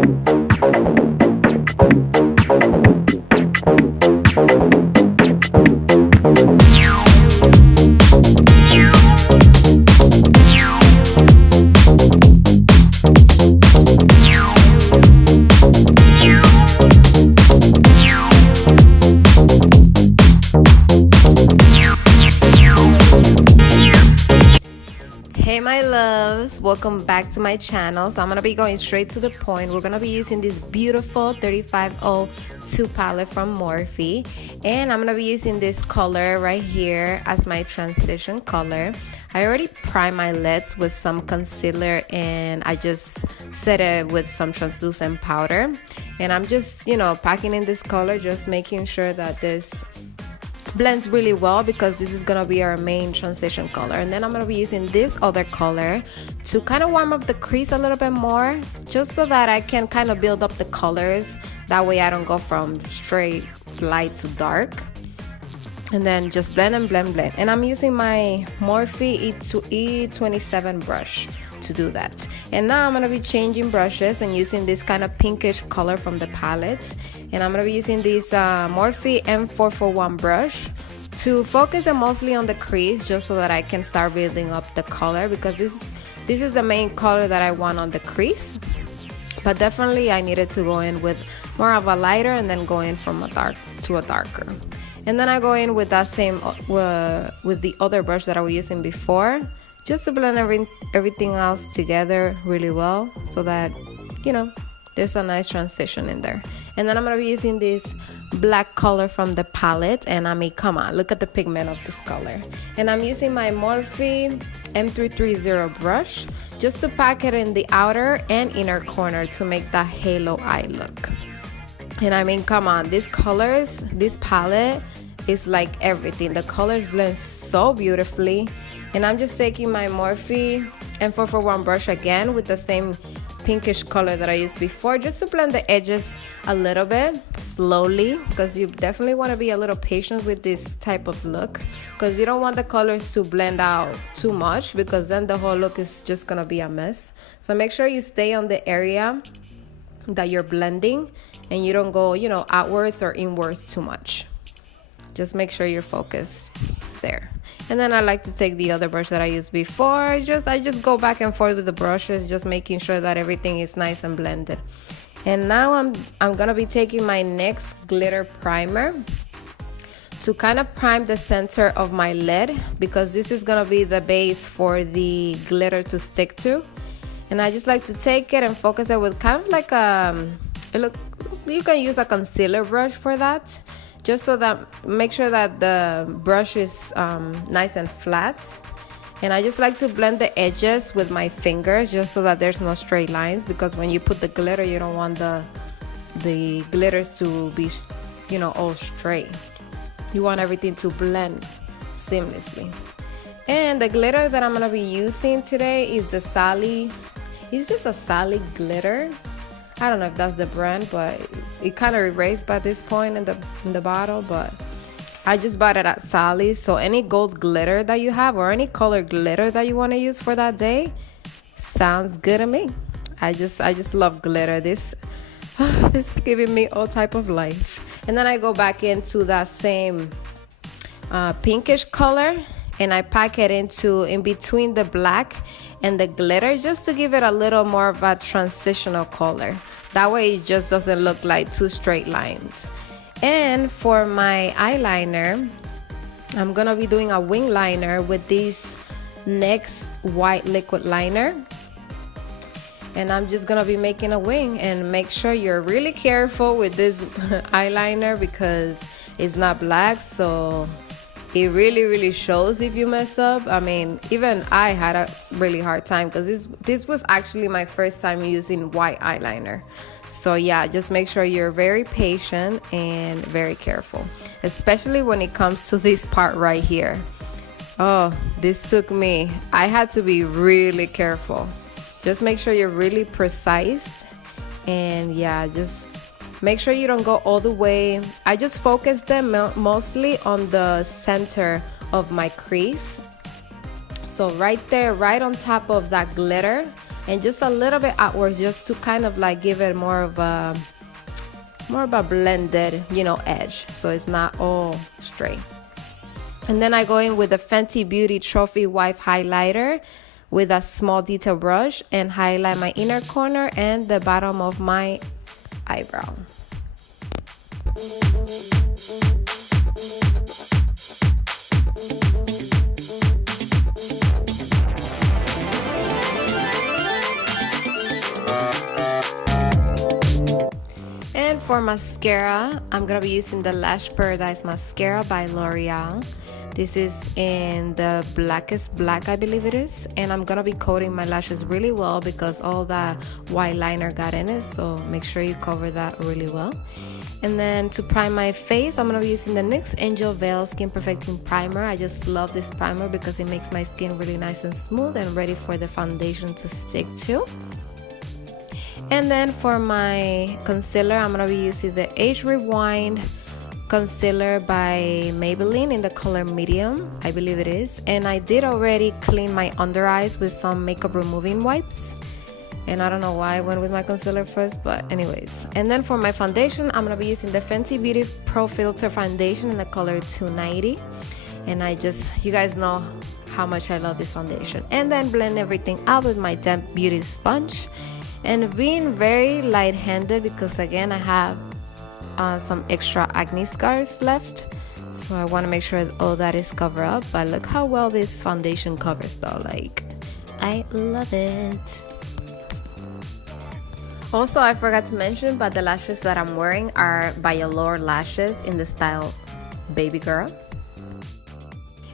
Hey my loves, welcome back to my channel. So I'm gonna be going straight to the point. We're gonna be using this beautiful 3502 palette from Morphe, and I'm gonna be using this color right here as my transition color. I already primed my lids with some concealer and I just set it with some translucent powder, and I'm just packing in this color, just making sure that this blends really well because this is gonna be our main transition color. And then I'm gonna be using this other color to kind of warm up the crease a little bit more, just so that I can kind of build up the colors. That way I don't go from straight light to dark. And then just blend and blend, blend. And I'm using my Morphe E27 brush to do that. And now I'm gonna be changing brushes and using this kind of pinkish color from the palette, and I'm gonna be using this Morphe M441 brush to focus it mostly on the crease, just so that I can start building up the color, because this is the main color that I want on the crease. But definitely I needed to go in with more of a lighter and then go in from a dark to a darker. And then I go in with that same with the other brush that I was using before, just to blend everything else together really well, so that there's a nice transition in there. And then I'm gonna be using this black color from the palette, and I mean, come on, look at the pigment of this color. And I'm using my Morphe M330 brush just to pack it in the outer and inner corner to make that halo eye look. And I mean, come on, these colors, this palette is like everything. The colors blend so beautifully. And I'm just taking my Morphe M441 brush again with the same pinkish color that I used before, just to blend the edges a little bit slowly, because you definitely want to be a little patient with this type of look, because you don't want the colors to blend out too much, because then the whole look is just gonna be a mess. So make sure you stay on the area that you're blending and you don't go outwards or inwards too much. Just make sure you're focused there. And then I like to take the other brush that I used before. I just go back and forth with the brushes, just making sure that everything is nice and blended. And now I'm gonna be taking my NYX glitter primer to kind of prime the center of my lid, because this is gonna be the base for the glitter to stick to. And I just like to take it and focus it with kind of like you can use a concealer brush for that, just so that make sure that the brush is nice and flat. And I just like to blend the edges with my fingers, just so that there's no straight lines, because when you put the glitter, you don't want the glitters to be all straight. You want everything to blend seamlessly. And the glitter that I'm gonna be using today is the Sally. It's just a Sally glitter. I don't know if that's the brand, but it kind of erased by this point in the bottle, but I just bought it at Sally's. So any gold glitter that you have, or any color glitter that you want to use for that day, sounds good to me. I just love glitter. This is giving me all type of life. And then I go back into that same pinkish color, and I pack it in between the black and the glitter, just to give it a little more of a transitional color. That way it just doesn't look like two straight lines. And for my eyeliner, I'm gonna be doing a wing liner with this NYX white liquid liner. And I'm just gonna be making a wing, and make sure you're really careful with this eyeliner, because it's not black, so it really shows if you mess up. I mean, even I had a really hard time, because this was actually my first time using white eyeliner. So yeah, just make sure you're very patient and very careful, especially when it comes to this part right here. Oh, I had to be really careful. Just make sure you're really precise, and yeah, just make sure you don't go all the way. I just focused them mostly on the center of my crease. So right there, right on top of that glitter, and just a little bit outwards, just to kind of like give it more of a blended, you know, edge, so it's not all straight. And then I go in with the Fenty Beauty Trophy Wife highlighter with a small detail brush and highlight my inner corner and the bottom of my eyebrow. And for mascara, I'm gonna be using the Lash Paradise mascara by L'Oreal. This is in the blackest black, I believe it is, and I'm gonna be coating my lashes really well because all that white liner got in it, so make sure you cover that really well. And then to prime my face, I'm gonna be using the NYX Angel Veil Skin Perfecting Primer. I just love this primer because it makes my skin really nice and smooth and ready for the foundation to stick to. And then for my concealer, I'm gonna be using the Age Rewind concealer by Maybelline in the color medium, I believe it is. And I did already clean my under eyes with some makeup removing wipes, and I don't know why I went with my concealer first, but anyways. And then for my foundation, I'm gonna be using the Fenty Beauty Pro Filter foundation in the color 290, and you guys know how much I love this foundation. And then blend everything out with my damp beauty sponge, and being very light-handed because again I have some extra acne scars left, so I want to make sure all that is covered up. But look how well this foundation covers though, like I love it. Also, I forgot to mention, but the lashes that I'm wearing are by Yalorde Lashes in the style Baby Girl.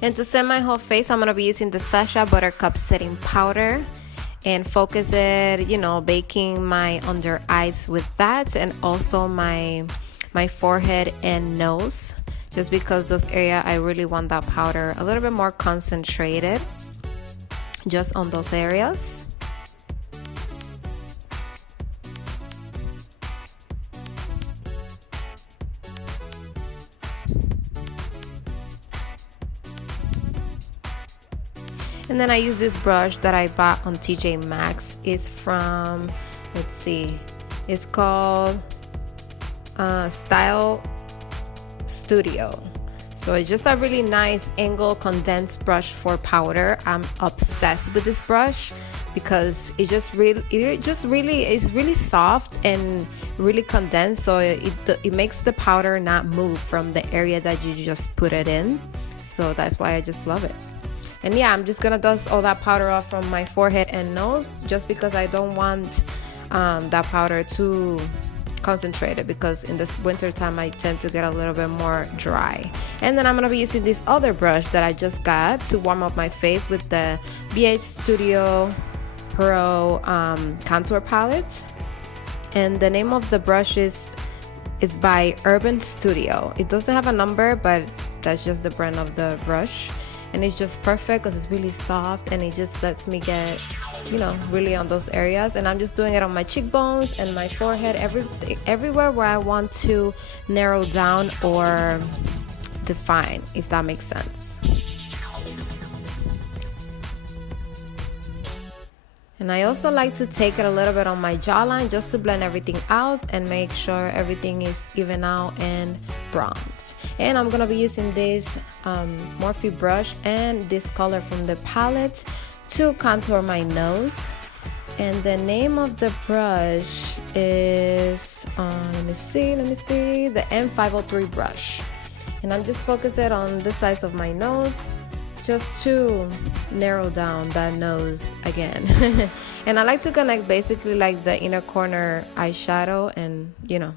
And to set my whole face, I'm gonna be using the Sacha Buttercup setting powder and focus it, you know, baking my under eyes with that, and also my forehead and nose, just because those areas I really want that powder a little bit more concentrated just on those areas. And then I use this brush that I bought on TJ Maxx. It's from, let's see, it's called Style Studio. So it's just a really nice angle condensed brush for powder. I'm obsessed with this brush because it just really is really soft and really condensed, so it makes the powder not move from the area that you just put it in. So that's why I just love it. And yeah, I'm just gonna dust all that powder off from my forehead and nose, just because I don't want that powder too concentrated, because in this winter time I tend to get a little bit more dry. And then I'm gonna be using this other brush that I just got to warm up my face with the BH Studio Pro contour palette. And the name of the brush is by Urban Studio. It doesn't have a number, but that's just the brand of the brush. And it's just perfect because it's really soft and it just lets me get, you know, really on those areas. And I'm just doing it on my cheekbones and my forehead, everywhere where I want to narrow down or define, if that makes sense. And I also like to take it a little bit on my jawline just to blend everything out and make sure everything is even out and bronzed. And I'm gonna be using this Morphe brush and this color from the palette to contour my nose. And the name of the brush is, let me see, the M503 brush. And I'm just focusing on the sides of my nose, just to narrow down that nose again. And I like to connect basically like the inner corner eyeshadow and, you know,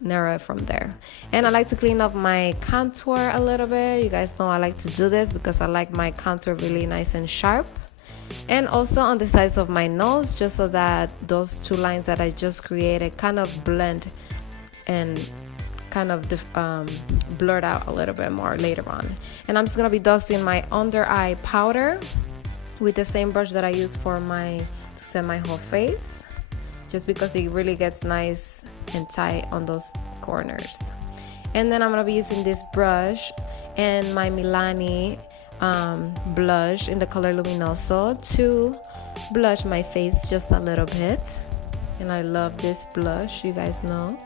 narrow it from there. And I like to clean up my contour a little bit. You guys know I like to do this because I like my contour really nice and sharp. And also on the sides of my nose, just so that those two lines that I just created kind of blend and kind of blurred out a little bit more later on. And I'm just gonna be dusting my under eye powder with the same brush that I use for to set my whole face, just because it really gets nice and tight on those corners. And then I'm gonna be using this brush and my Milani blush in the color Luminoso to blush my face just a little bit. And I love this blush, you guys know.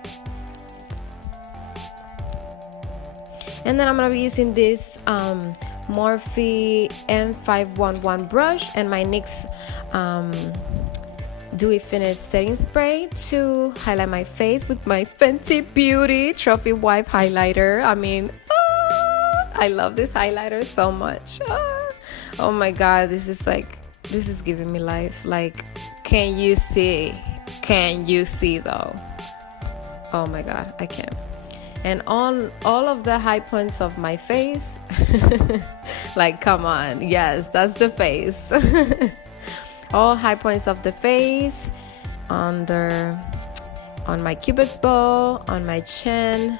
And then I'm gonna be using this Morphe M511 brush and my NYX Dewy Finish Setting Spray to highlight my face with my Fenty Beauty Trophy Wipe highlighter. I mean, I love this highlighter so much. Oh my god, this is giving me life. Like, can you see? Can you see though? Oh my god, I can't. And on all of the high points of my face, like, come on, yes, that's the face. All high points of the face, on my cupid's bow, on my chin.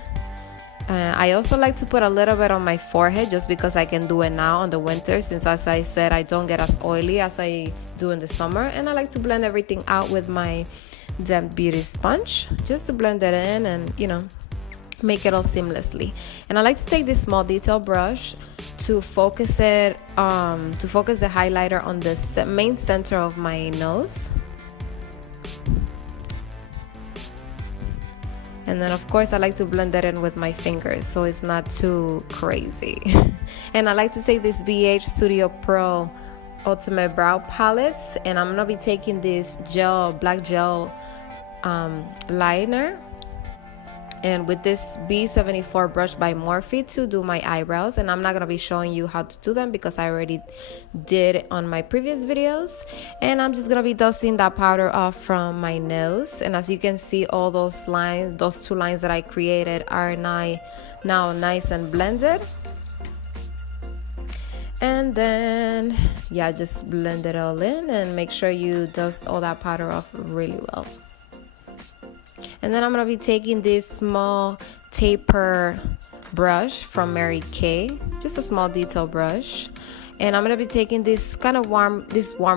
I also like to put a little bit on my forehead just because I can do it now on the winter, since as I said, I don't get as oily as I do in the summer. And I like to blend everything out with my damp beauty sponge just to blend it in and, you know, make it all seamlessly. And I like to take this small detail brush to focus it to focus the highlighter on the main center of my nose. And then of course I like to blend that in with my fingers so it's not too crazy. And I like to take this BH Studio Pro Ultimate Brow Palettes, and I'm gonna be taking this black gel liner and with this B74 brush by Morphe to do my eyebrows. And I'm not gonna be showing you how to do them because I already did on my previous videos. And I'm just gonna be dusting that powder off from my nose, and as you can see, all those lines, those two lines that I created are now nice and blended. And then yeah, just blend it all in and make sure you dust all that powder off really well. And then I'm going to be taking this small taper brush from Mary Kay, just a small detail brush. And I'm going to be taking this kind of warm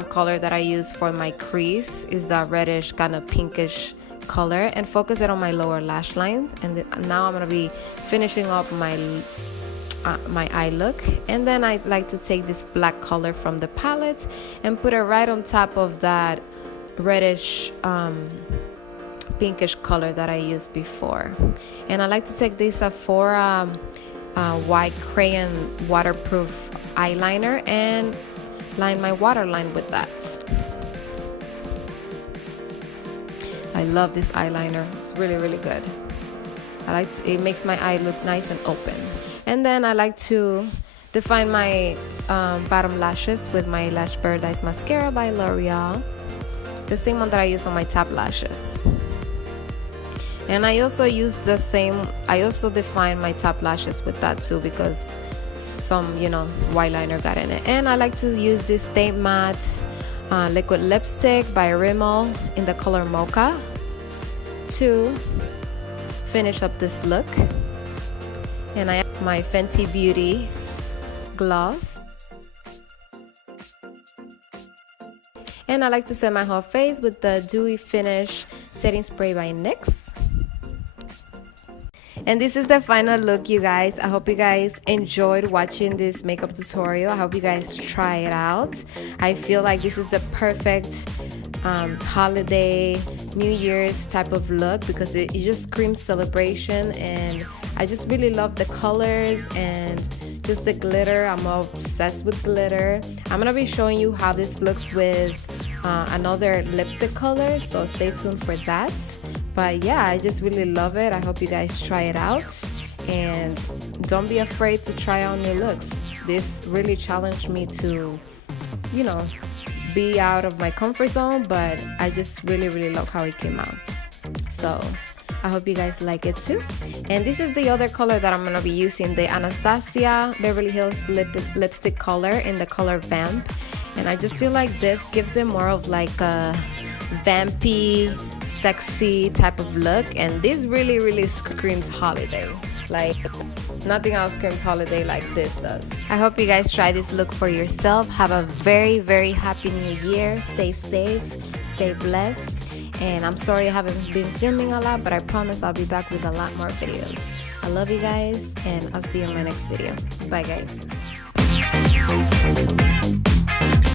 color that I use for my crease, is that reddish kind of pinkish color, and focus it on my lower lash line. And now I'm going to be finishing up my eye look. And then I like to take this black color from the palette and put it right on top of that reddish pinkish color that I used before. And I like to take this Sephora white crayon waterproof eyeliner and line my waterline with that. I love this eyeliner, it's really, really good. It makes my eye look nice and open. And then I like to define my bottom lashes with my Lash Paradise mascara by L'Oreal, the same one that I use on my top lashes. And I also use the same, I also define my top lashes with that too because some, you know, white liner got in it. And I like to use this Stay Matte liquid lipstick by Rimmel in the color Mocha to finish up this look. And I have my Fenty Beauty gloss. And I like to set my whole face with the Dewy Finish Setting Spray by NYX. And this is the final look, you guys. I hope you guys enjoyed watching this makeup tutorial. I hope you guys try it out. I feel like this is the perfect holiday, New Year's type of look because it just screams celebration, and I just really love the colors and just the glitter. I'm obsessed with glitter. I'm gonna be showing you how this looks with another lipstick color, so stay tuned for that. But yeah, I just really love it. I hope you guys try it out, and don't be afraid to try out new looks. This really challenged me to, you know, be out of my comfort zone, but I just really, really love how it came out. So I hope you guys like it too. And this is the other color that I'm gonna be using, the Anastasia Beverly Hills lipstick color in the color Vamp. And I just feel like this gives it more of like a vampy, sexy type of look, and this really, really screams holiday. Like nothing else screams holiday like this does. I hope you guys try this look for yourself. Have a very, very happy new year. Stay safe, stay blessed, and I'm sorry I haven't been filming a lot, but I promise I'll be back with a lot more videos. I love you guys, and I'll see you in my next video. Bye guys.